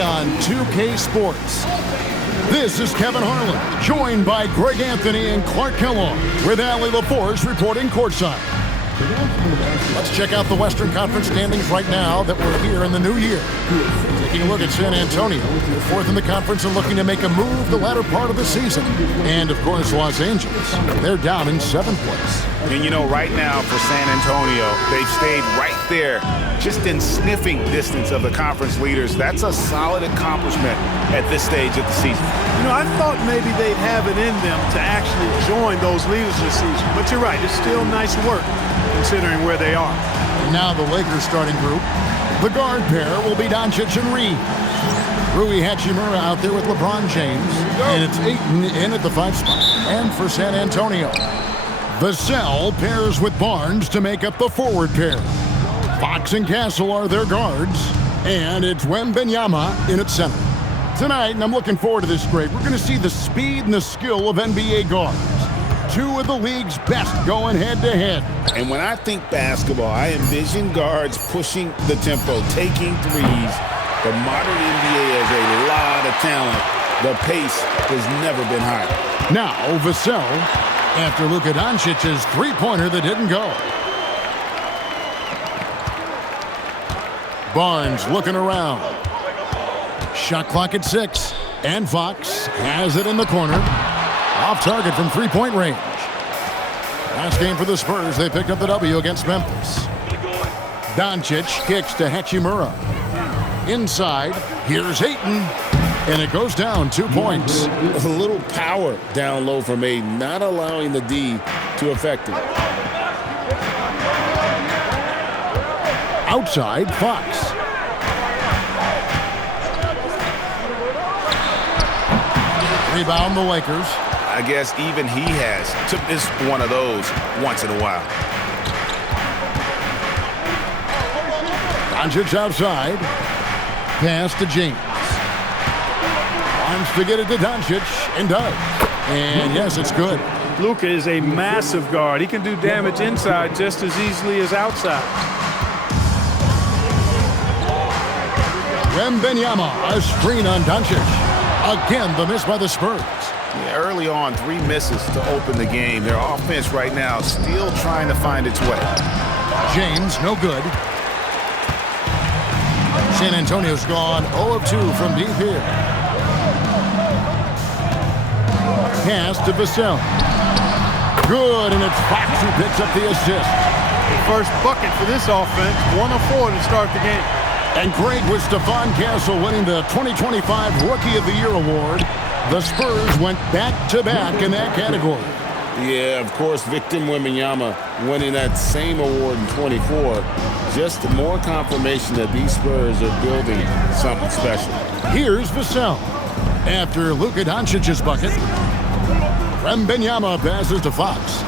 today on 2K Sports. This is Kevin Harlan, joined by Greg Anthony and Clark Kellogg, with Allie LaForce reporting courtside. Let's check out the Western Conference standings right now that we're here in the new year. Taking a look at San Antonio, fourth in the conference and looking to make a move the latter part of the season. And, of course, Los Angeles. They're down in 7th place. And, you know, right now for San Antonio, they've stayed right there, just in sniffing distance of the conference leaders. That's a solid accomplishment at this stage of the season. You know, I thought maybe they'd have it in them to actually join those leaders this season. But you're right, it's still nice work considering where they are. And now the Lakers starting group. The guard pair will be Doncic and Reed. Rui Hachimura out there with LeBron James. And it's Ayton in at the 5 spot. And for San Antonio, Vassell pairs with Barnes to make up the forward pair. Fox and Castle are their guards. And it's Wembanyama in at center. Tonight, and I'm looking forward to this, Greg, we're going to see the speed and the skill of NBA guards. Two of the league's best going head-to-head. And when I think basketball, I envision guards pushing the tempo, taking threes. The modern NBA has a lot of talent. The pace has never been higher. Now, Vassell, after Luka Doncic's three-pointer that didn't go. Barnes looking around. Shot clock at 6. And Fox has it in the corner. Off target from three-point range. Last game for the Spurs, they picked up the W against Memphis. Doncic kicks to Hachimura. Inside, here's Ayton. And it goes down 2 points. A little power down low from Ayton, not allowing the D to affect him. Outside, Fox. Rebound the Lakers. I guess even he has to miss one of those once in a while. Doncic outside. Pass to James. Wants to get it to Doncic, and does. And yes, it's good. Luka is a massive guard. He can do damage inside just as easily as outside. Wembanyama, a screen on Doncic. Again, the miss by the Spurs. Yeah, early on, 3 misses to open the game. Their offense right now still trying to find its way. James, no good. San Antonio's gone 0 of 2 from deep here. Pass to Vassell. Good, and it's Fox who picks up the assist. The first bucket for this offense, 1 of 4 to start the game. And great with Stephon Castle winning the 2025 Rookie of the Year award. The Spurs went back-to-back in that category. Yeah, of course, Victor Wembanyama winning that same award in 24. Just more confirmation that these Spurs are building something special. Here's Vassell. After Luka Doncic's bucket, Wembanyama passes to Fox.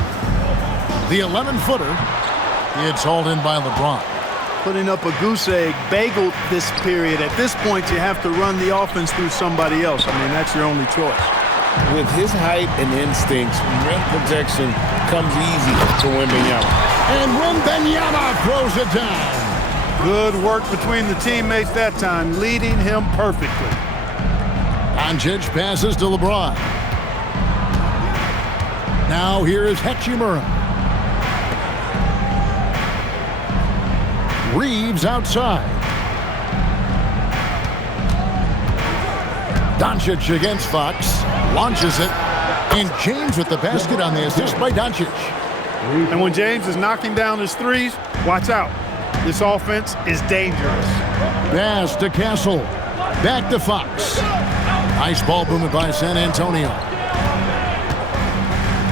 The 11-footer, it's hauled in by LeBron. Putting up a goose egg, bagel this period. At this point, you have to run the offense through somebody else. I mean, that's your only choice. With his height and instincts, rim protection comes easy for Wembanyama. And Wembanyama throws it down. Good work between the teammates that time, leading him perfectly. Doncic passes to LeBron. Now here is Hachimura. Reeves outside. Doncic against Fox. Launches it. And James with the basket on the assist by Doncic. And when James is knocking down his threes, watch out. This offense is dangerous. Pass to Castle. Back to Fox. Nice ball movement by San Antonio.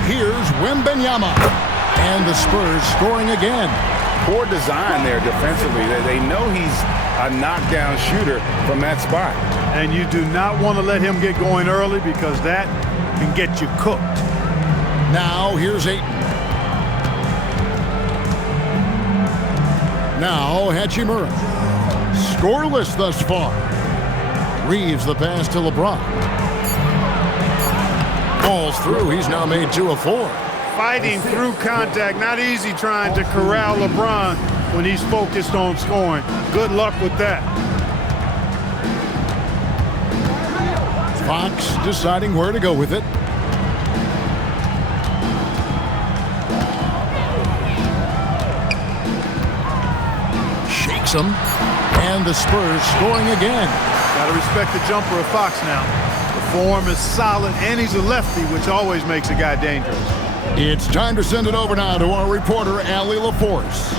Here's Wembanyama. And the Spurs scoring again. Poor design there defensively. They know he's a knockdown shooter from that spot. And you do not want to let him get going early because that can get you cooked. Now here's Ayton. Now Hachimura. Scoreless thus far. Reeves the pass to LeBron. Falls through. He's now made 2 of 4. Fighting through contact. Not easy trying to corral LeBron when he's focused on scoring. Good luck with that. Fox deciding where to go with it. Shakes him. And the Spurs scoring again. Got to respect the jumper of Fox now. The form is solid, and he's a lefty, which always makes a guy dangerous. It's time to send it over now to our reporter, Allie LaForce.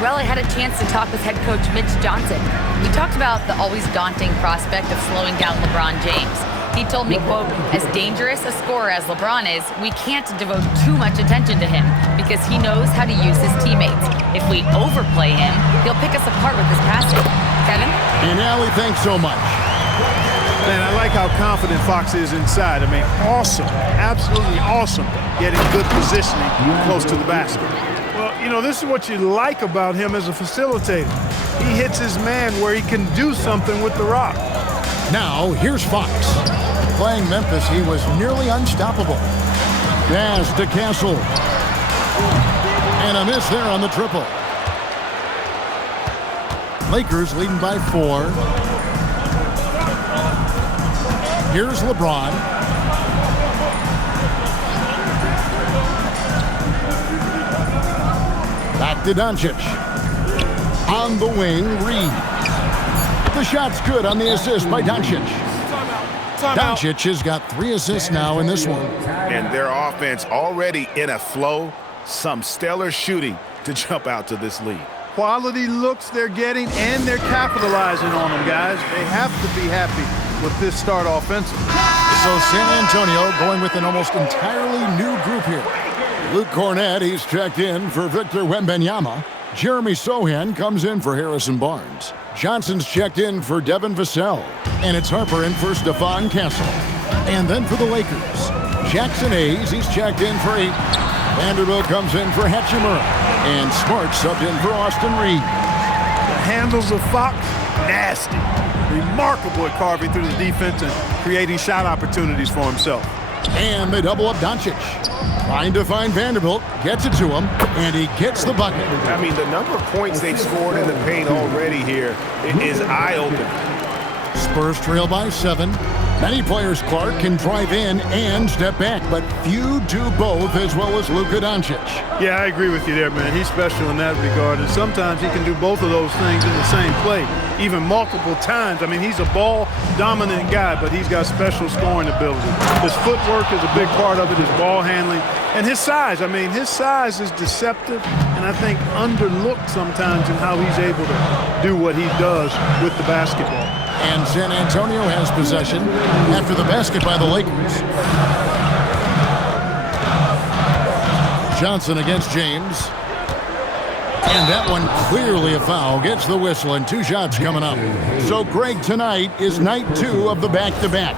Well, I had a chance to talk with head coach Mitch Johnson. We talked about the always daunting prospect of slowing down LeBron James. He told me, quote, as dangerous a scorer as LeBron is, we can't devote too much attention to him because he knows how to use his teammates. If we overplay him, he'll pick us apart with his passing. Kevin? And Allie, thanks so much. Man, I like how confident Fox is inside. I mean, awesome, absolutely awesome, getting good positioning close to the basket. Well, you know, this is what you like about him as a facilitator. He hits his man where he can do something with the rock. Now, here's Fox. Playing Memphis, he was nearly unstoppable. Pass to Castle. And a miss there on the triple. Lakers leading by 4. Here's LeBron. Back to Doncic. On the wing, Reed. The shot's good on the assist by Doncic. Doncic has got 3 assists now in this one. And their offense already in a flow. Some stellar shooting to jump out to this lead. Quality looks they're getting, and they're capitalizing on them, guys. They have to be happy with this start offensively. So San Antonio going with an almost entirely new group here. Luke Cornett, he's checked in for Victor Wembanyama. Jeremy Sohan comes in for Harrison Barnes. Johnson's checked in for Devin Vassell. And it's Harper in for Stephon Castle. And then for the Lakers, Jackson Hayes, he's checked in for 8. Vanderbilt comes in for Hachimura. And Smart subbed in for Austin Reed. The handles of Fox, nasty. Remarkable at carving through the defense and creating shot opportunities for himself. And they double up Doncic. Trying to find Vanderbilt, gets it to him, and he gets the bucket. I mean, the number of points they've scored in the paint already here is eye-opening. Spurs trail by 7. Many players, Clark, can drive in and step back, but few do both as well as Luka Doncic. Yeah, I agree with you there, man. He's special in that regard, and sometimes he can do both of those things in the same play, even multiple times. I mean, he's a ball-dominant guy, but he's got special scoring ability. His footwork is a big part of it, his ball handling, and his size. I mean, his size is deceptive, and I think underlooked sometimes in how he's able to do what he does with the basketball. And San Antonio has possession after the basket by the Lakers. Johnson against James. And that one clearly a foul. Gets the whistle and 2 shots coming up. So, Greg, tonight is night 2 of the back-to-back.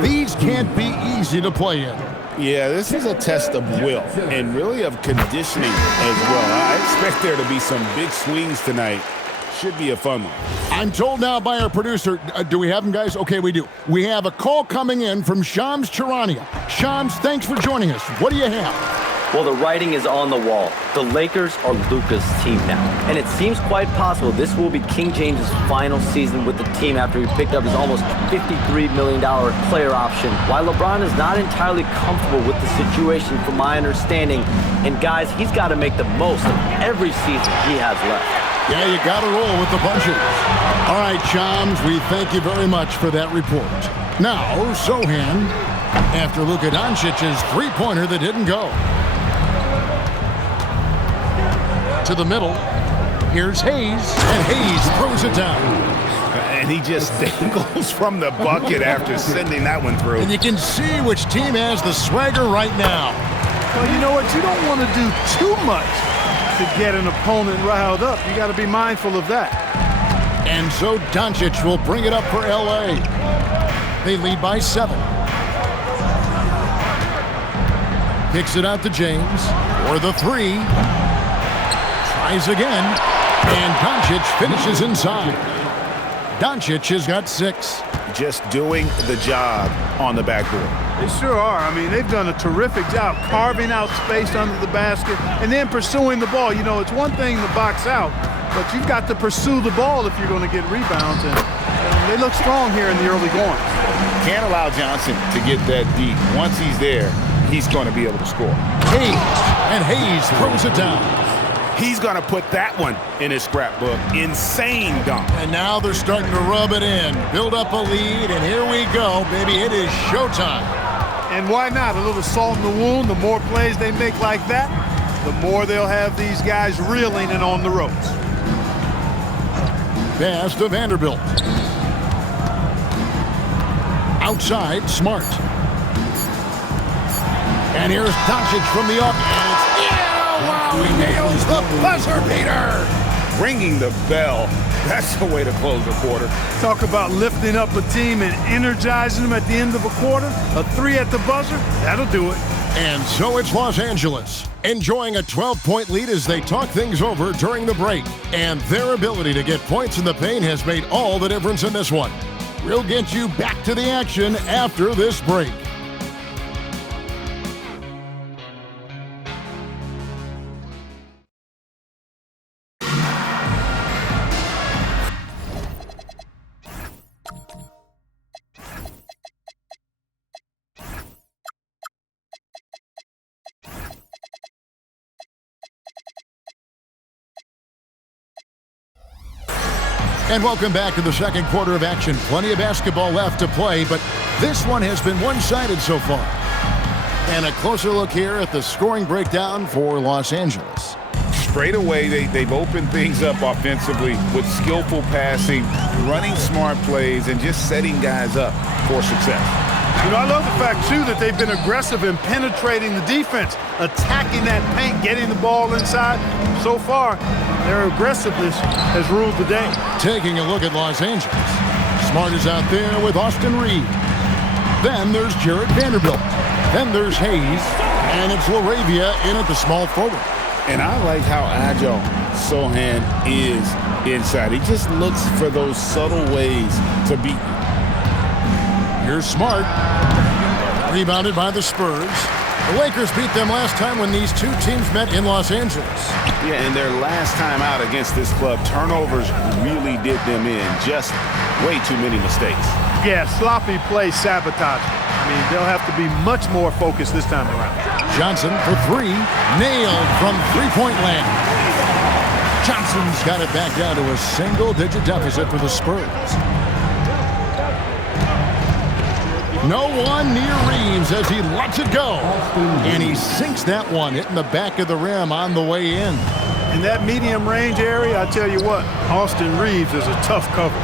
These can't be easy to play in. Yeah, this is a test of will and really of conditioning as well. I expect there to be some big swings tonight. Should be a fun one. I'm told now by our producer, do we have him, guys? Okay, we do. We have a call coming in from Shams Charania. Shams, thanks for joining us. What do you have? Well, the writing is on the wall. The Lakers are Luka's team now. And it seems quite possible this will be King James' final season with the team after he picked up his almost $53 million player option. While LeBron is not entirely comfortable with the situation from my understanding. And guys, he's got to make the most of every season he has left. Yeah, you got to roll with the punches. All right, Shams, we thank you very much for that report. Now, Sohan, after Luka Doncic's three-pointer that didn't go. To the middle. Here's Hayes, and Hayes throws it down. And he just dangles from the bucket after sending that one through. And you can see which team has the swagger right now. Well, you know what? You don't want to do too much to get an opponent riled up. You got to be mindful of that. And so Doncic will bring it up for L.A. They lead by 7. Kicks it out to James for the 3. Tries again, and Doncic finishes inside. Doncic has got 6. Just doing the job on the backboard. They sure are. I mean, they've done a terrific job carving out space under the basket and then pursuing the ball. You know, it's one thing to box out, but you've got to pursue the ball if you're going to get rebounds. And they look strong here in the early going. Can't allow Johnson to get that deep. Once he's there, he's going to be able to score. Hayes throws it down. He's going to put that one in his scrapbook. Insane dunk. And now they're starting to rub it in, build up a lead, and here we go, baby. It is showtime. And why not? A little salt in the wound. The more plays they make like that, the more they'll have these guys reeling and on the ropes. Pass to Vanderbilt. Outside, Smart. And here's Doncic from the up. And it's wow, he nails the buzzer beater. Ringing the bell. That's the way to close a quarter. Talk about lifting up a team and energizing them at the end of a quarter. A 3 at the buzzer, that'll do it. And so it's Los Angeles, enjoying a 12-point lead as they talk things over during the break. And their ability to get points in the paint has made all the difference in this one. We'll get you back to the action after this break. And welcome back to the second quarter of action. Plenty of basketball left to play, but this one has been one-sided so far. And a closer look here at the scoring breakdown for Los Angeles. Straight away, they've opened things up offensively with skillful passing, running smart plays, and just setting guys up for success. You know, I love the fact, too, that they've been aggressive in penetrating the defense, attacking that paint, getting the ball inside. So far, their aggressiveness has ruled the day. Taking a look at Los Angeles. Smart is out there with Austin Reed. Then there's Jarrett Vanderbilt. Then there's Hayes. And it's LaRavia in at the small forward. And I like how agile Sohan is inside. He just looks for those subtle ways to beat you. Here's Smart. Rebounded by the Spurs. The Lakers beat them last time when these two teams met in Los Angeles. Yeah, and their last time out against this club, turnovers really did them in. Just way too many mistakes. Yeah, sloppy play sabotage. I mean, they'll have to be much more focused this time around. Johnson for 3. Nailed from three-point land. Johnson's got it back down to a single-digit deficit for the Spurs. No one near Reeves as he lets it go. And he sinks that one, hitting the back of the rim on the way in. In that medium range area, I tell you what, Austin Reeves is a tough cover.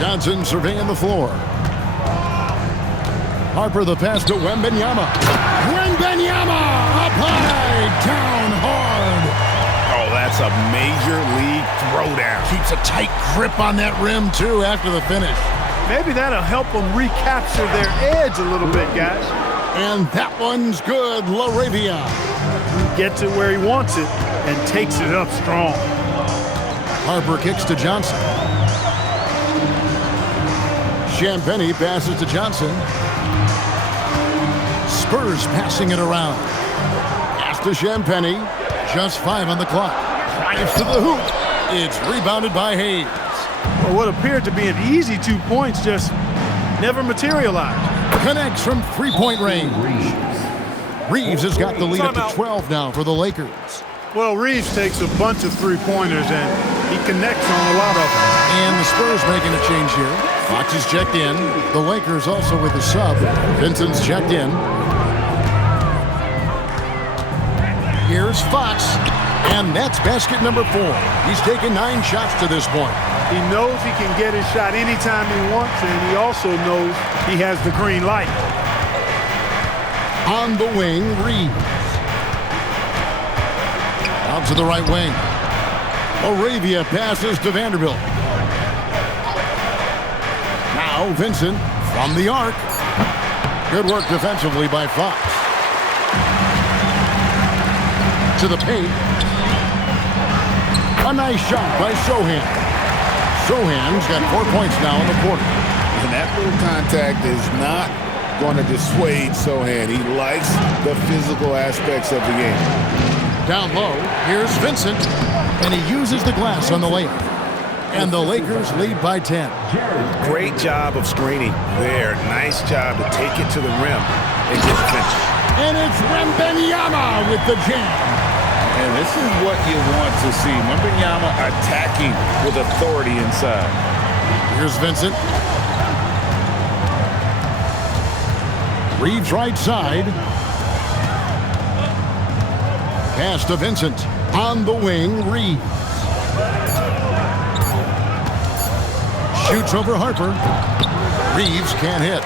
Johnson surveying the floor. Harper the pass to Wembanyama. Wembanyama up high, down hard. Oh, that's a major league throwdown. Keeps a tight grip on that rim, too, after the finish. Maybe that'll help them recapture their edge a little bit, guys. And that one's good, LaRavia. Gets it where he wants it and takes it up strong. Harper kicks to Johnson. Champagnie passes to Johnson. Spurs passing it around. Pass to Champagnie. Just 5 on the clock. Drives to the hoop. It's rebounded by Hayes. Well, what appeared to be an easy 2 points just never materialized. Connects from three-point range. Reeves has got the lead up to 12 now for the Lakers. Well, Reeves takes a bunch of three-pointers and he connects on a lot of them. And the Spurs making a change here. Fox is checked in. The Lakers also with the sub. Vincent's checked in. Here's Fox, and that's basket number 4. He's taken 9 shots to this point. He knows he can get his shot anytime he wants, and he also knows he has the green light. On the wing, Reeves. Out to the right wing. LaRavia passes to Vanderbilt. Now Vincent from the arc. Good work defensively by Fox. To the paint. A nice shot by Sohan. Sohan's got 4 points now in the quarter. And that little contact is not going to dissuade Sohan. He likes the physical aspects of the game. Down low, here's Vincent, and he uses the glass on the layup. And the Lakers lead by 10. Great job of screening there. Nice job to take it to the rim and get the finish. And it's Wembanyama with the jam. And this is what you want to see. Wembanyama attacking with authority inside. Here's Vincent. Reeves right side. Pass to Vincent. On the wing, Reeves. Shoots over Harper. Reeves can't hit.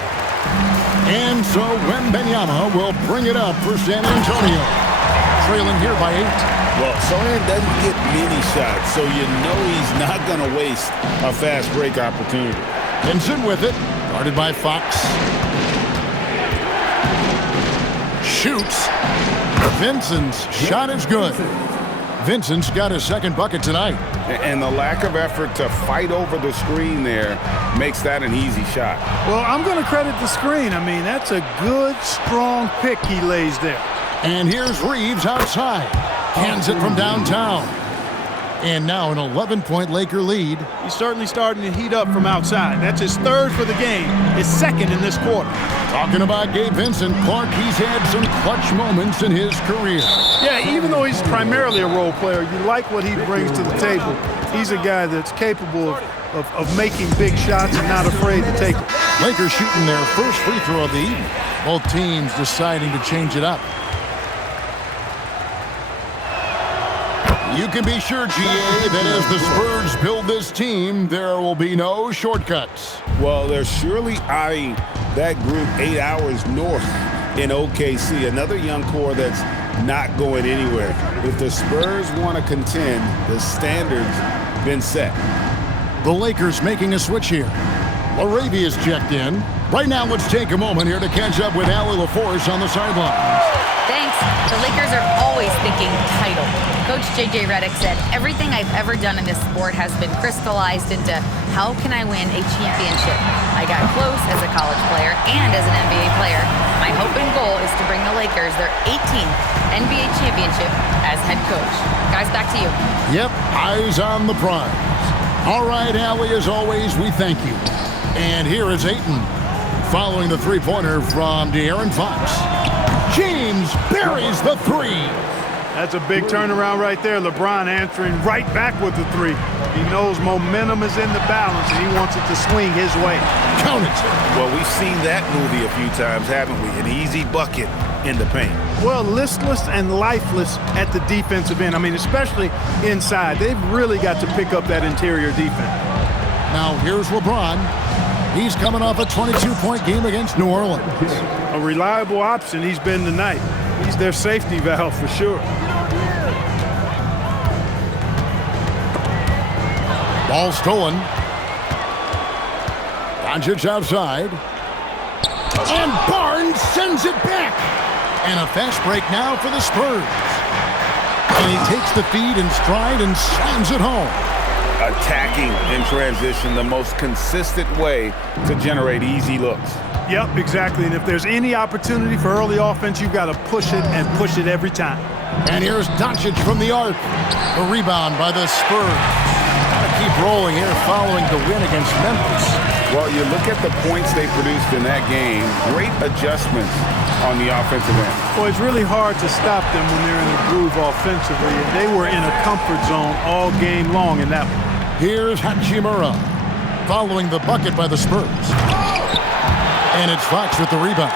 And so Wembanyama will bring it up for San Antonio. Trailing here by 8. Well, Sohan doesn't get many shots, so you know he's not going to waste a fast break opportunity. Vincent with it. Guarded by Fox. Shoots. Vincent's shot is good. Vincent's got his second bucket tonight. And the lack of effort to fight over the screen there makes that an easy shot. Well, I'm going to credit the screen. I mean, that's a good, strong pick he lays there. And here's Reeves outside. Cans it from downtown. And now an 11-point Laker lead. He's certainly starting to heat up from outside. That's his third for the game, his second in this quarter. Talking about Gabe Vincent, Clark, he's had some clutch moments in his career. Yeah, even though he's primarily a role player, you like what he brings to the table. He's a guy that's capable of making big shots and not afraid to take them. Lakers shooting their first free throw of the evening. Both teams deciding to change it up. You can be sure, GA, that as the Spurs build this team, there will be no shortcuts. Well, they're surely eyeing that group 8 hours north in OKC. Another young core that's not going anywhere. If the Spurs want to contend, the standard's been set. The Lakers making a switch here. Laravia's checked in. Right now, let's take a moment here to catch up with Allie LaForce on the sidelines. Thanks. The Lakers are always thinking title. Coach J.J. Redick said, everything I've ever done in this sport has been crystallized into how can I win a championship. I got close as a college player and as an NBA player. My hope and goal is to bring the Lakers their 18th NBA championship as head coach. Guys, back to you. Yep, eyes on the prize. All right, Allie, as always, we thank you. And here is Ayton following the three-pointer from De'Aaron Fox. James buries the three. That's a big turnaround right there. LeBron answering right back with the three. He knows momentum is in the balance, and he wants it to swing his way. Count it. Well, we've seen that movie a few times, haven't we? An easy bucket in the paint. Well, listless and lifeless at the defensive end. I mean, especially inside. They've really got to pick up that interior defense. Now, here's LeBron. He's coming off a 22-point game against New Orleans. A reliable option he's been tonight. He's their safety valve for sure. Ball stolen. Doncic outside. And Barnes sends it back. And a fast break now for the Spurs. And he takes the feed in stride and slams it home. Attacking in transition, the most consistent way to generate easy looks. Yep, exactly. And if there's any opportunity for early offense, you've got to push it and push it every time. And here's Doncic from the arc. The rebound by the Spurs. Gotta keep rolling here following the win against Memphis. Well, you look at the points they produced in that game. Great adjustments on the offensive end. Well, it's really hard to stop them when they're in a groove offensively. And they were in a comfort zone all game long in that one. Here's Hachimura following the bucket by the Spurs. And it's Fox with the rebound.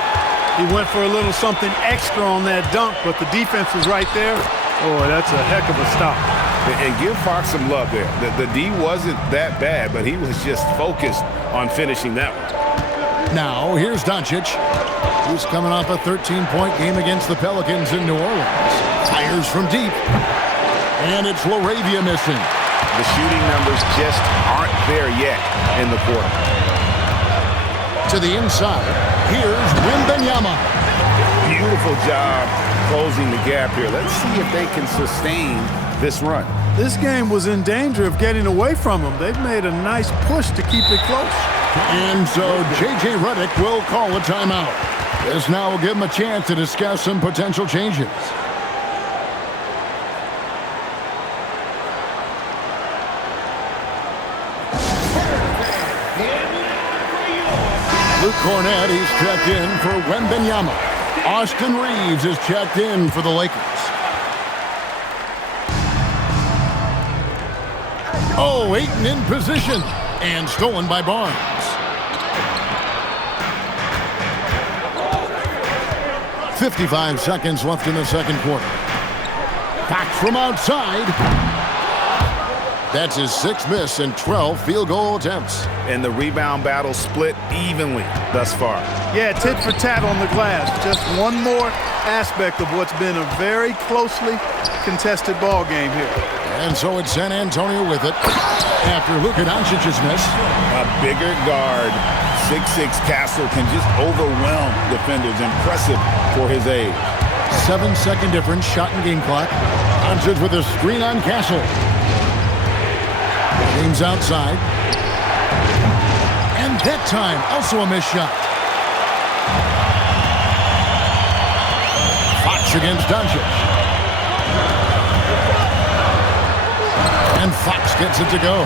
He went for a little something extra on that dunk, but the defense was right there. Oh, that's a heck of a stop. And give Fox some love there. The D wasn't that bad, but he was just focused on finishing that one. Now, here's Doncic. He's coming off a 13-point game against the Pelicans in New Orleans. Fires from deep. And it's Laravia missing. The shooting numbers just aren't there yet in the quarter. To the inside, here's Wembanyama. Beautiful job closing the gap here. Let's see if they can sustain this run. This game was in danger of getting away from them. They've made a nice push to keep it close. And so J.J. Redick will call a timeout. This now will give him a chance to discuss some potential changes. Luke Cornett, he's checked in for Wembanyama. Austin Reeves is checked in for the Lakers. Oh, Ayton in position and stolen by Barnes. .55 seconds left in the second quarter. Back from outside. That's his 6th miss and 12 field goal attempts. And the rebound battle split evenly thus far. Yeah, tit for tat on the glass. Just one more aspect of what's been a very closely contested ball game here. And so it's San Antonio with it after Luka Doncic's miss. A bigger guard, 6'6" Castle can just overwhelm defenders. Impressive for his age. 7-second difference, shot and game clock. Doncic with a screen on Castle. James outside. And that time, also a missed shot. Fox against Doncic. And Fox gets it to go.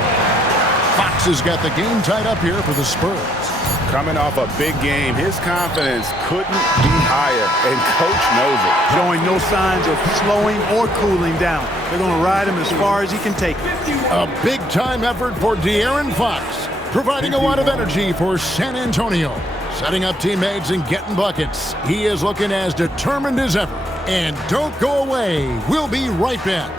Fox has got the game tied up here for the Spurs. Coming off a big game, his confidence couldn't be higher, and Coach knows it. Showing no signs of slowing or cooling down. They're going to ride him as far as he can take it. A big-time effort for De'Aaron Fox, providing a lot of energy for San Antonio. Setting up teammates and getting buckets. He is looking as determined as ever. And don't go away. We'll be right back.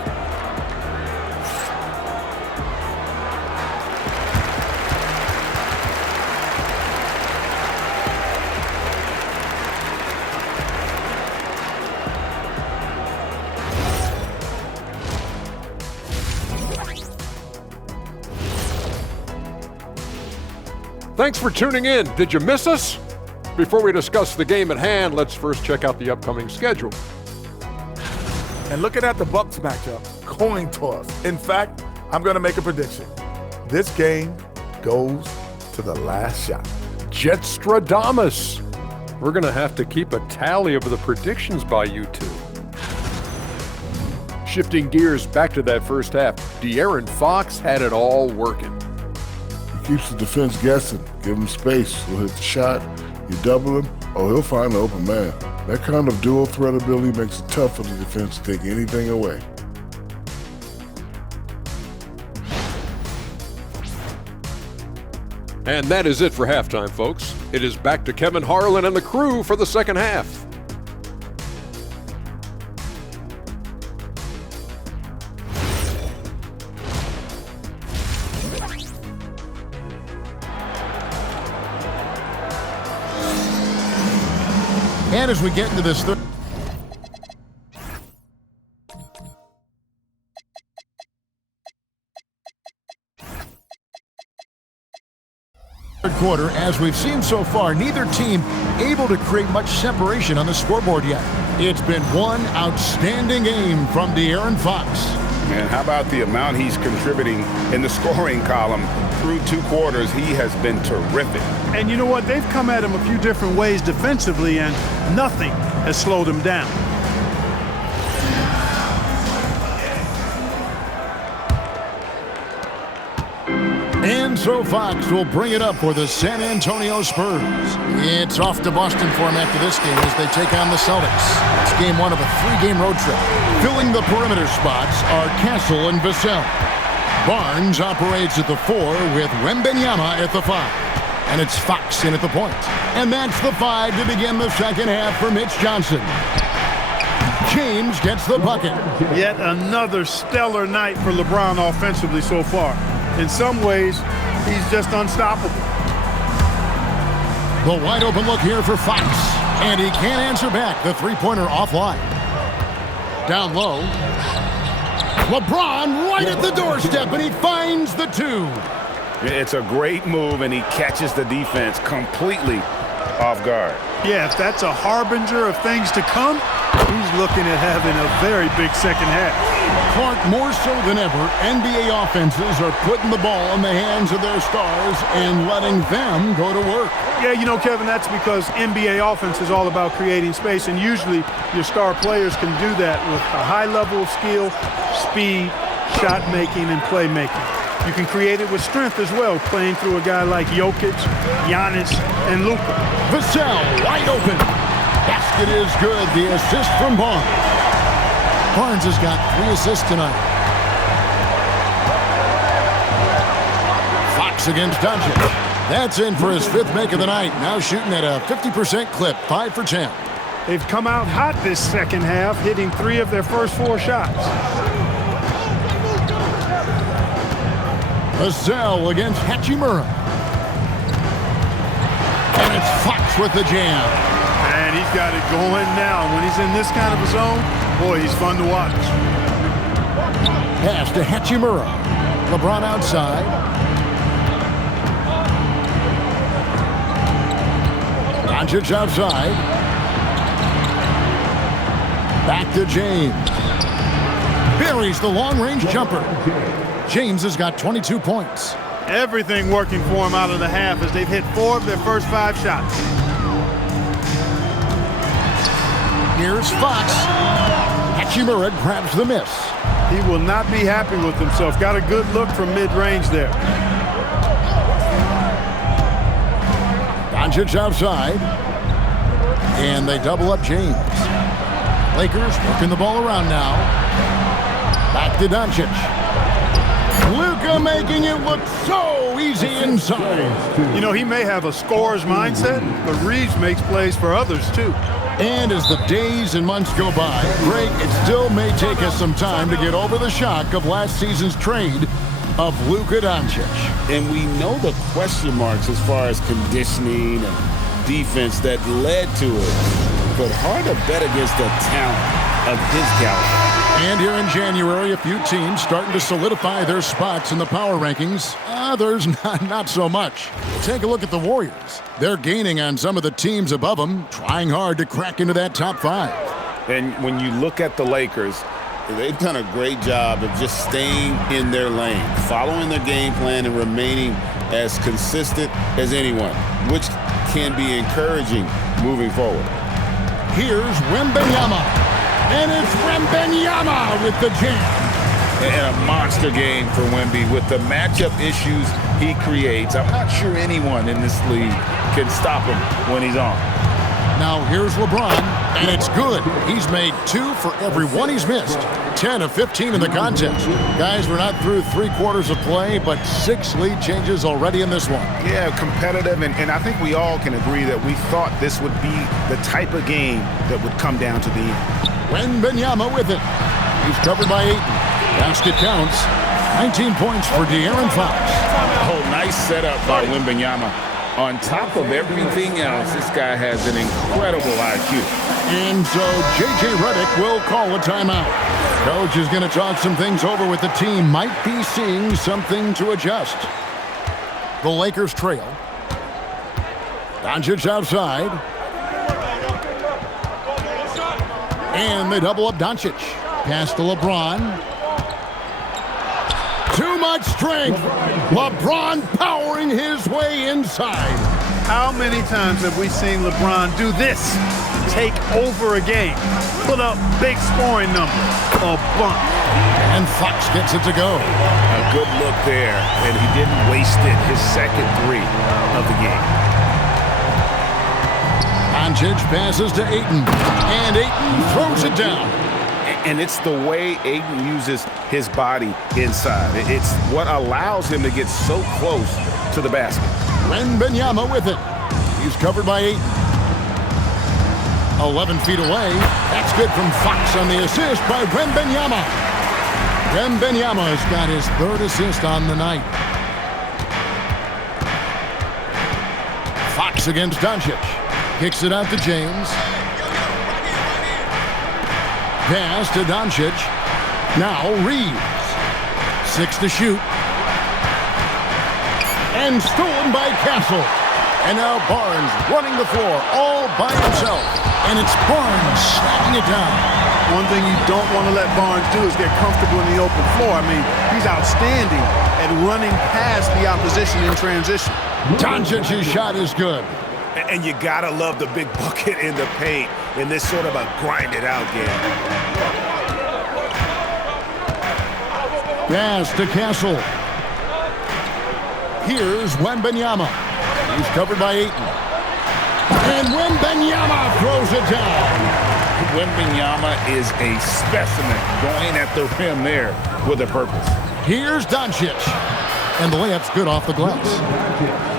Thanks for tuning in. Did you miss us? Before we discuss the game at hand, let's first check out the upcoming schedule. And looking at the Bucks matchup, coin toss. In fact, I'm going to make a prediction. This game goes to the last shot. Jetstradamus. We're going to have to keep a tally of the predictions by you two. Shifting gears back to that first half, De'Aaron Fox had it all working. Keeps the defense guessing. Give him space. He'll hit the shot. You double him, he'll find the open man. That kind of dual threat ability makes it tough for the defense to take anything away. And that is it for halftime, folks. It is back to Kevin Harlan and the crew for the second half. And as we get into this third quarter, as we've seen so far, neither team able to create much separation on the scoreboard yet. It's been one outstanding game from De'Aaron Fox. And how about the amount he's contributing in the scoring column through 2 quarters? He has been terrific. And you know what? They've come at him a few different ways defensively, and nothing has slowed him down. And so Fox will bring it up for the San Antonio Spurs. It's off to Boston for him after this game as they take on the Celtics. It's game 1 of a 3-game road trip. Filling the perimeter spots are Castle and Vassell. Barnes operates at the 4 with Wembanyama at the 5. And it's Fox in at the point. And that's the 5 to begin the second half for Mitch Johnson. James gets the bucket. Yet another stellar night for LeBron offensively so far. In some ways, he's just unstoppable. The wide open look here for Fox. And he can't answer back. The three-pointer offline. Down low. LeBron right at the doorstep, and he finds the 2. It's a great move, and he catches the defense completely off guard. Yeah, if that's a harbinger of things to come, he's looking at having a very big second half. Clark, more so than ever, NBA offenses are putting the ball in the hands of their stars and letting them go to work. Yeah, you know, Kevin, that's because NBA offense is all about creating space, and usually your star players can do that with a high level of skill, speed, shot making, and playmaking. You can create it with strength as well, playing through a guy like Jokic, Giannis, and Luka. Vassell wide open. Basket is good. The assist from Barnes. Barnes has got 3 assists tonight. Fox against Doncic. That's in for his 5th make of the night. Now shooting at a 50% clip, 5 for 10. They've come out hot this second half, hitting 3 of their first 4 shots. Vassell against Hachimura. And it's Fox with the jam. And he's got it going now. When he's in this kind of a zone, boy, he's fun to watch. Pass to Hachimura. LeBron outside. Doncic outside. Back to James. Buries the long-range jumper. James has got 22 points. Everything working for him out of the half as they've hit 4 of their first 5 shots. Here's Fox. Hachimura grabs the miss. He will not be happy with himself. Got a good look from mid-range there. Doncic outside. And they double up James. Lakers working the ball around now. Back to Doncic. Luka making it look so easy inside. You know, he may have a scorer's mindset, but Reeves makes plays for others, too. And as the days and months go by, Greg, it still may take us some time to get over the shock of last season's trade of Luka Doncic. And we know the question marks as far as conditioning and defense that led to it. But hard to bet against the talent of his caliber. And here in January, a few teams starting to solidify their spots in the power rankings. Others, not so much. Take a look at the Warriors. They're gaining on some of the teams above them, trying hard to crack into that top 5. And when you look at the Lakers, They've done a great job of just staying in their lane, following their game plan, and remaining as consistent as anyone, which can be encouraging moving forward. Here's Wembanyama. And it's Wembanyama with the jam. and a monster game for Wemby with the matchup issues he creates. I'm not sure anyone in this league can stop him when he's on. Now here's LeBron, and it's good. He's made 2 for every 1 he's missed. 10 of 15 in the contest. Guys, we're not through 3 quarters of play, but 6 lead changes already in this one. Yeah, competitive, and I think we all can agree that we thought this would be the type of game that would come down to the end. Wembanyama with it. He's covered by 8. Basket counts. 19 points for De'Aaron Fox. Oh, nice setup by Wembanyama. On top of everything else, this guy has an incredible IQ. And so J.J. Redick will call a timeout. Coach is going to talk some things over with the team. Might be seeing something to adjust. The Lakers trail. Doncic outside. And they double up Doncic. Pass to LeBron. Too much strength. LeBron powering his way inside. How many times have we seen LeBron do this? Take over a game. Put up big scoring number. A bump. And Fox gets it to go. A good look there, and he didn't waste it. His second 3 of the game. Doncic passes to Ayton. And Ayton throws it down. And it's the way Ayton uses his body inside. It's what allows him to get so close to the basket. Wembanyama with it. He's covered by 8. 11 feet away. That's good from Fox on the assist by Wembanyama. Wembanyama has got his 3rd assist on the night. Fox against Doncic. Kicks it out to James. Pass to Doncic. Now Reeves. 6 to shoot. And stolen by Castle. And now Barnes running the floor all by himself. And it's Barnes snapping it down. One thing you don't want to let Barnes do is get comfortable in the open floor. I mean, he's outstanding at running past the opposition in transition. Doncic's shot is good. And you gotta love the big bucket in the paint in this sort of a grinded-out game. Pass to Castle. Here's Wembanyama. He's covered by Ayton. And Wembanyama throws it down. Wembanyama is a specimen going at the rim there with a purpose. Here's Doncic. And the layup's good off the glass.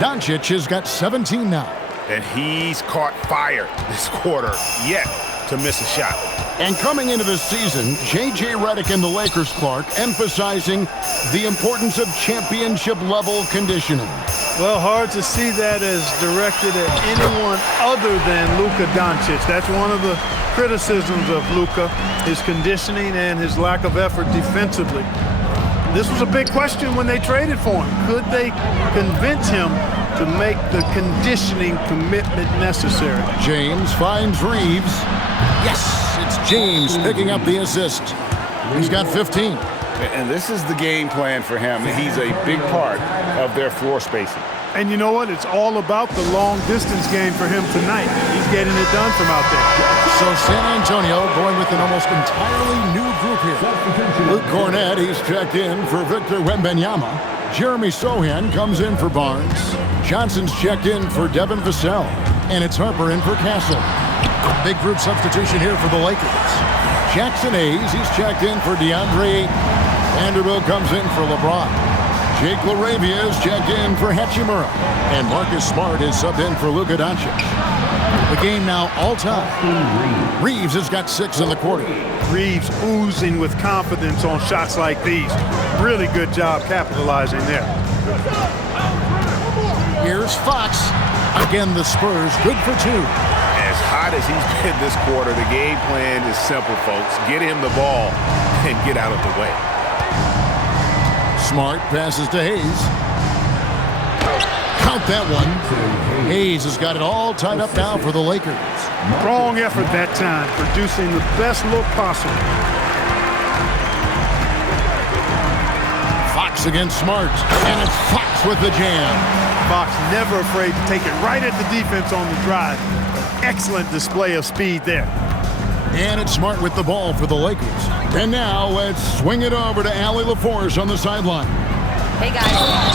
Doncic has got 17 now. And he's caught fire this quarter yet to miss a shot. And coming into the season, J.J. Redick and the Lakers, Clark, emphasizing the importance of championship-level conditioning. Well, hard to see that as directed at anyone other than Luka Doncic. That's one of the criticisms of Luka, his conditioning and his lack of effort defensively. This was a big question when they traded for him. Could they convince him to make the conditioning commitment necessary? James finds Reeves. Yes, it's James picking up the assist. He's got 15. And this is the game plan for him. He's a big part of their floor spacing. And you know what? It's all about the long-distance game for him tonight. He's getting it done from out there. So San Antonio going with an almost entirely new group here. Luke Cornett, he's checked in for Victor Wembanyama. Jeremy Sohan comes in for Barnes. Johnson's checked in for Devin Vassell. And it's Harper in for Castle. Big group substitution here for the Lakers. Jackson Hayes, he's checked in for DeAndre Ayton. Vanderbilt comes in for LeBron. Jake LaRavia is checked in for Hachimura. And Marcus Smart is subbed in for Luka Doncic. The game now all-time. Reeves has got 6 in the quarter. Reeves oozing with confidence on shots like these. Really good job capitalizing there. Here's Fox. Again, the Spurs good for 2. As hot as he's been this quarter, the game plan is simple, folks. Get him the ball and get out of the way. Smart passes to Hayes. Count that one. Hayes has got it all tied up now for the Lakers. Strong effort that time, producing the best look possible. Fox against Smart, and it's Fox with the jam. Fox never afraid to take it right at the defense on the drive. Excellent display of speed there. And it's Smart with the ball for the Lakers. And now let's swing it over to Allie LaForce on the sideline. Hey guys,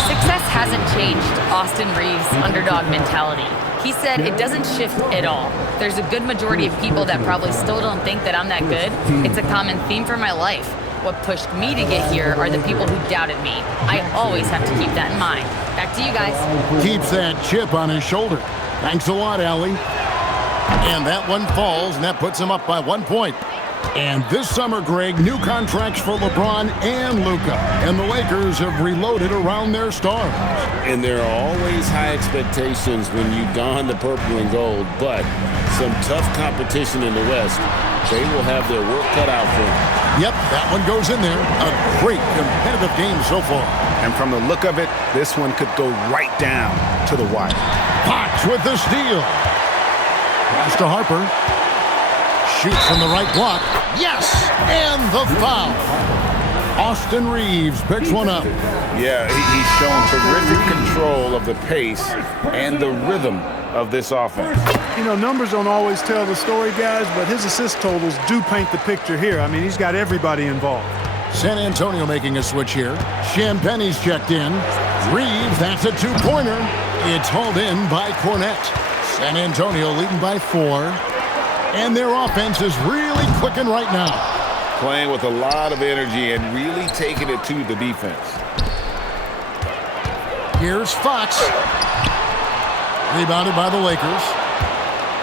success hasn't changed Austin Reeves' underdog mentality. He said it doesn't shift at all. There's a good majority of people that probably still don't think that I'm that good. It's a common theme for my life. What pushed me to get here are the people who doubted me. I always have to keep that in mind. Back to you guys. Keeps that chip on his shoulder. Thanks a lot, Allie. And that one falls, and that puts him up by 1 point. And this summer, Greg, new contracts for LeBron and Luka. And the Lakers have reloaded around their stars. And there are always high expectations when you don the purple and gold, but some tough competition in the West. They will have their work cut out for them. Yep, that one goes in there. A great competitive game so far. And from the look of it, this one could go right down to the wire. Fox with the steal. Pass to Harper. Shoots from the right block. Yes! And the foul. Austin Reeves picks one up. Yeah, he's shown terrific control of the pace and the rhythm of this offense. You know, numbers don't always tell the story, guys, but his assist totals do paint the picture here. I mean, he's got everybody involved. San Antonio making a switch here. Champagne's checked in. Reeves, that's a two-pointer. It's hauled in by Cornett. San Antonio leading by 4. And their offense is really clicking right now. Playing with a lot of energy and really taking it to the defense. Here's Fox. Rebounded by the Lakers.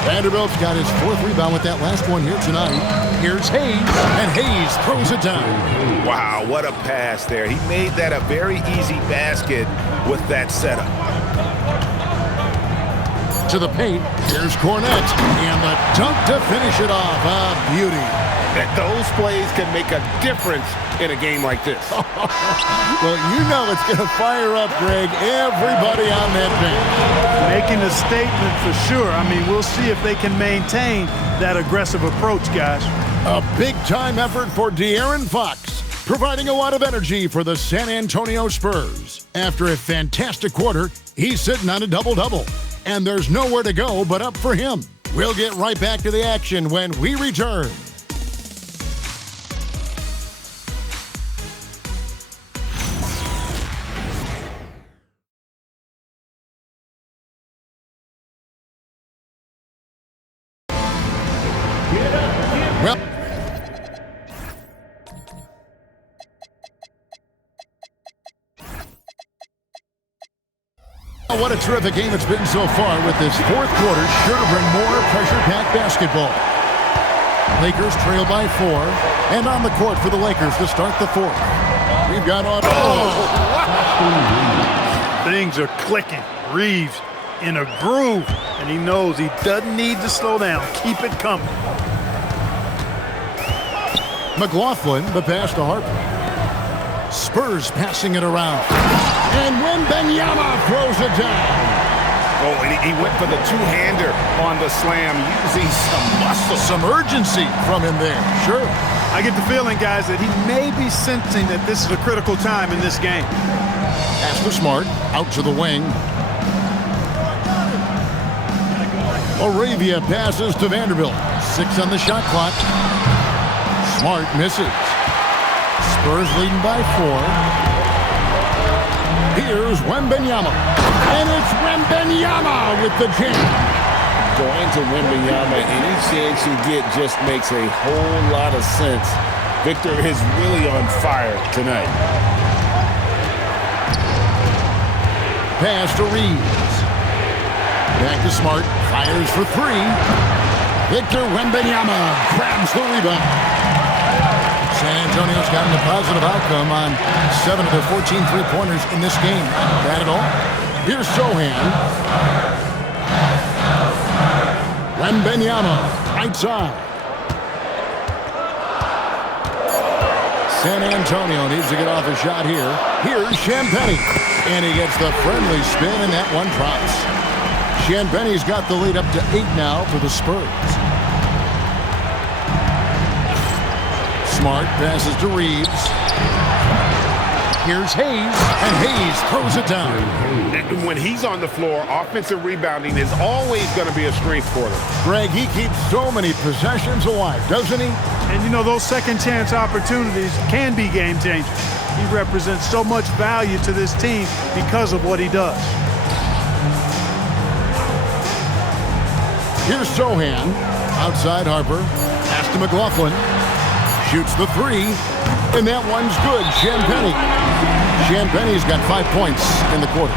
Vanderbilt's got his 4th rebound with that last one here tonight. Here's Hayes, and Hayes throws it down. Wow, what a pass there. He made that a very easy basket with that setup. To the paint, here's Cornett, and the dunk to finish it off. A beauty. That those plays can make a difference in a game like this. Well, you know it's going to fire up, Greg, everybody on that bench. Making a statement for sure. I mean, we'll see if they can maintain that aggressive approach, guys. A big-time effort for De'Aaron Fox, providing a lot of energy for the San Antonio Spurs. After a fantastic quarter, he's sitting on a double-double. And there's nowhere to go but up for him. We'll get right back to the action when we return. What a terrific game it's been so far, with this fourth quarter sure to bring more pressure-packed basketball. Lakers trail by 4, and on the court for the Lakers to start the fourth. We've got on. Things are clicking. Reeves in a groove, and he knows he doesn't need to slow down. Keep it coming. McLaughlin, the pass to Harper. Spurs passing it around. And Wembanyama throws it down. Oh, and he went for the two-hander on the slam, using some muscle. Some urgency from him there. Sure. I get the feeling, guys, that he may be sensing that this is a critical time in this game. Pass to Smart, out to the wing. Arabia passes to Vanderbilt. 6 on the shot clock. Smart misses. Spurs leading by 4. Here's Wembanyama. And it's Wembanyama with the jam. Going to Wembanyama, any chance you get just makes a whole lot of sense. Victor is really on fire tonight. Pass to Reeves. Back to Smart. Fires for 3. Victor Wembanyama grabs the rebound. San Antonio's gotten a positive outcome on 7 of their 14 three-pointers in this game. That at all? Here's Sohan. Wembanyama, right side. San Antonio needs to get off a shot here. Here's Champagnie. And he gets the friendly spin, and that one drops. Champagnie's got the lead up to 8 now for the Spurs. Smart passes to Reeves. Here's Hayes, and Hayes throws it down. When he's on the floor, offensive rebounding is always going to be a strength for them. Greg, he keeps so many possessions alive, doesn't he? And, you know, those second-chance opportunities can be game-changers. He represents so much value to this team because of what he does. Here's Sohan. Outside Harper. Pass to McLaughlin. Shoots the 3. And that one's good. Champagnie. Champagnie's got 5 points in the quarter.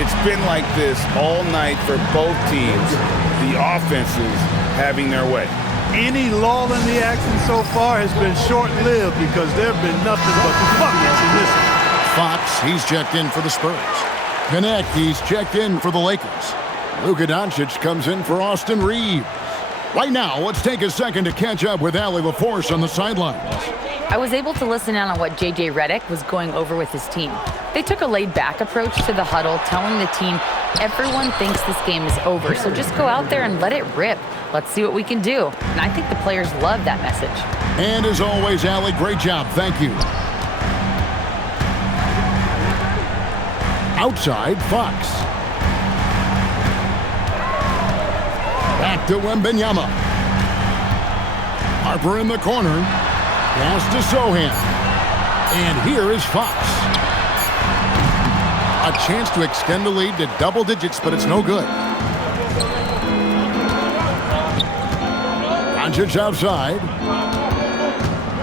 It's been like this all night for both teams. The offenses having their way. Any lull in the action so far has been short-lived because there have been nothing but buckets in this one. Fox, he's checked in for the Spurs. Connect, he's checked in for the Lakers. Luka Doncic comes in for Austin Reeves. Right now, let's take a second to catch up with Allie LaForce on the sidelines. I was able to listen in on what J.J. Redick was going over with his team. They took a laid-back approach to the huddle, telling the team, everyone thinks this game is over, so just go out there and let it rip. Let's see what we can do. And I think the players love that message. And as always, Allie, great job. Thank you. Outside, Fox. Back to Wembanyama. Harper in the corner. Pass to Sohan. And here is Fox. A chance to extend the lead to double digits, but it's no good. Doncic outside.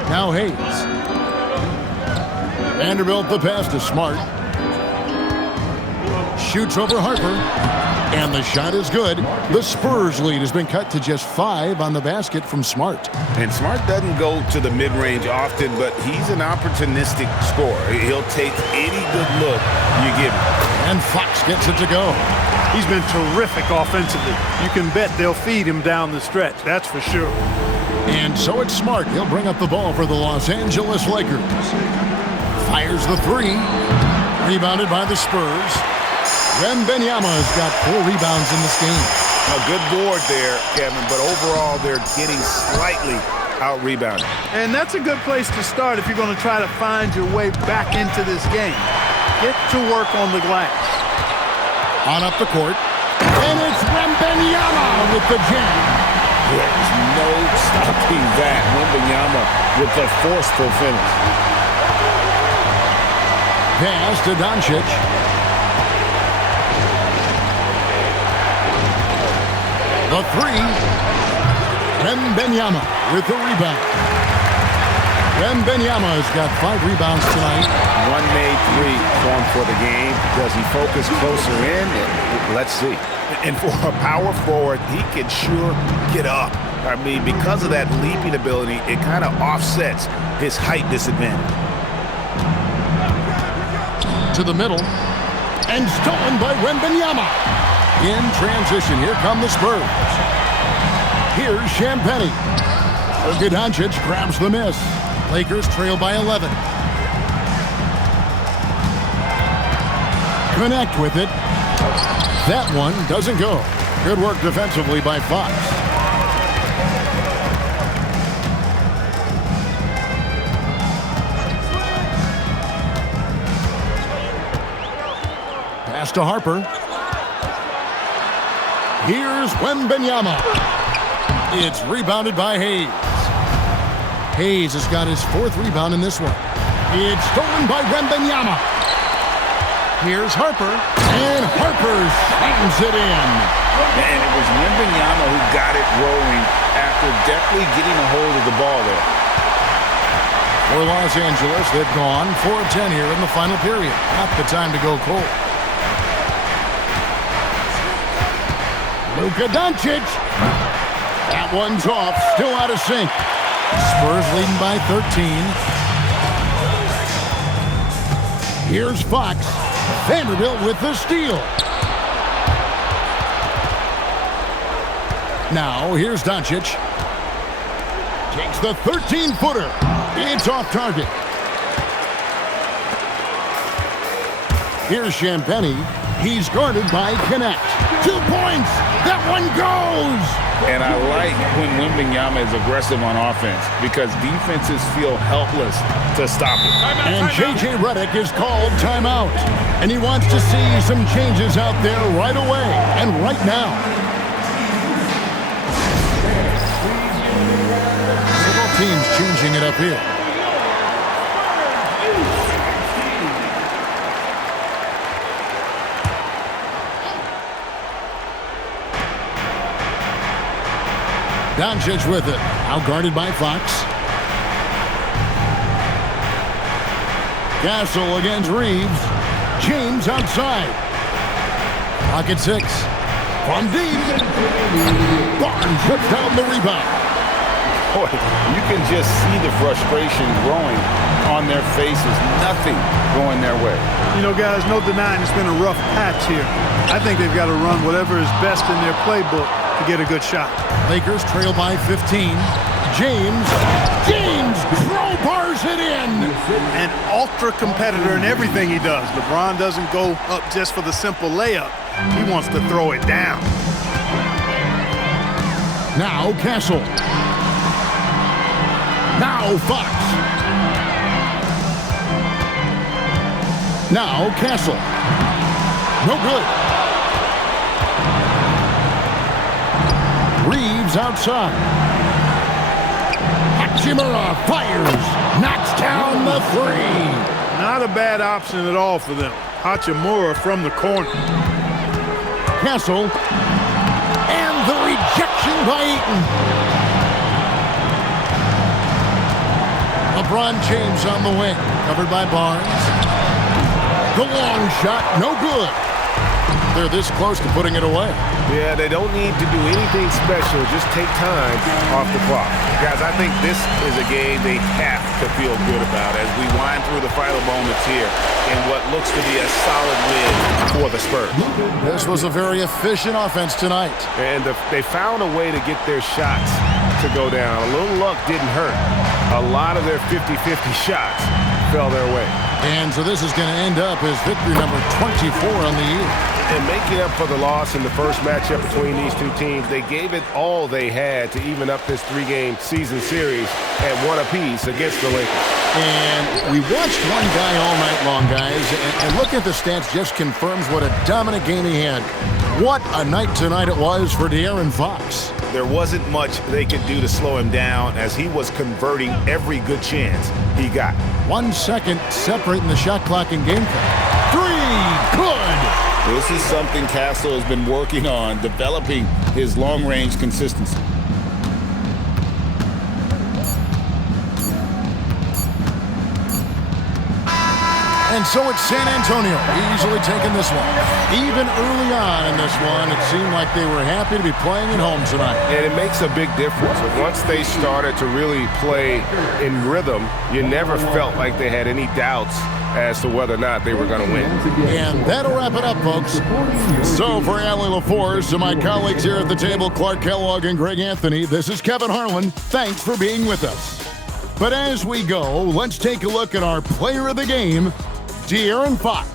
Now Hayes. Vanderbilt the pass to Smart. Shoots over Harper. And the shot is good. The Spurs lead has been cut to just 5 on the basket from Smart. And Smart doesn't go to the mid-range often, but he's an opportunistic scorer. He'll take any good look you give him. And Fox gets it to go. He's been terrific offensively. You can bet they'll feed him down the stretch, that's for sure. And so it's Smart. He'll bring up the ball for the Los Angeles Lakers. Fires the 3. Rebounded by the Spurs. Wembanyama's got 4 rebounds in this game. A good board there, Kevin, but overall they're getting slightly out-rebounded. And that's a good place to start if you're going to try to find your way back into this game. Get to work on the glass. On up the court. And it's Wembanyama with the jam. There's no stopping that. Wembanyama with the forceful finish. Pass to Doncic. The 3. Wembanyama with the rebound. Wembanyama's got 5 rebounds tonight. One made 3 formed for the game. Does he focus closer in? Let's see. And for a power forward, he can sure get up. I mean, because of that leaping ability, it kind of offsets his height disadvantage. To the middle. And stolen by Wembanyama. In transition, here come the Spurs. Here's Champagnie. Luka Doncic grabs the miss. Lakers trail by 11. Connect with it. That one doesn't go. Good work defensively by Fox. Pass to Harper. Here's Wembanyama. It's rebounded by Hayes. Hayes has got his 4th rebound in this one. It's stolen by Wembanyama. Here's Harper. And Harper slams it in. And it was Wembanyama who got it rolling after definitely getting a hold of the ball there. For Los Angeles, they've gone 4 of 10 here in the final period. Not the time to go cold. Luka Doncic. That one's off, still out of sync. Spurs leading by 13. Here's Fox. Vanderbilt with the steal. Now, here's Doncic. Takes the 13-footer. It's off target. Here's Champagnie. He's guarded by Connect. 2 points. That one goes. And I like when Wembanyama is aggressive on offense because defenses feel helpless to stop it. And J.J. Redick is called timeout. And he wants to see some changes out there right away and right now. Several teams changing it up here. Doncic with it. Out guarded by Fox. Castle against Reeves. James outside. Pocket 6. From deep. Barnes puts down the rebound. Boy, you can just see the frustration growing on their faces. Nothing going their way. You know, guys, no denying it's been a rough patch here. I think they've got to run whatever is best in their playbook to get a good shot. Lakers trail by 15. James crowbars it in. An ultra competitor in everything he does. LeBron doesn't go up just for the simple layup. He wants to throw it down. Now Castle. Now Fox. Now Castle. No good. Reeves outside. Hachimura fires. Knocks down the 3. Not a bad option at all for them. Hachimura from the corner. Castle. And the rejection by Eaton. LeBron James on the wing. Covered by Barnes. The long shot. No good. They're this close to putting it away. Yeah, they don't need to do anything special. Just take time off the clock. Guys, I think this is a game they have to feel good about as we wind through the final moments here in what looks to be a solid win for the Spurs. This was a very efficient offense tonight. And they found a way to get their shots to go down. A little luck didn't hurt. A lot of their 50-50 shots fell their way. And so this is going to end up as victory number 24 on the year. And making up for the loss in the first matchup between these two teams, they gave it all they had to even up this 3-game season series at 1 apiece against the Lakers. And we watched one guy all night long, guys, and looking at the stats just confirms what a dominant game he had. What a night tonight it was for De'Aaron Fox. There wasn't much they could do to slow him down as he was converting every good chance he got. 1 second separating the shot clock and game clock. 3, good. This is something Castle has been working on, developing his long-range consistency. And so it's San Antonio easily taking this one. Even early on in this one, it seemed like they were happy to be playing at home tonight. And it makes a big difference. Once they started to really play in rhythm, you never felt like they had any doubts as to whether or not they were going to win. And that'll wrap it up, folks. So for Allie LaForce, to my colleagues here at the table, Clark Kellogg and Greg Anthony, this is Kevin Harlan. Thanks for being with us. But as we go, let's take a look at our player of the game, De'Aaron Fox.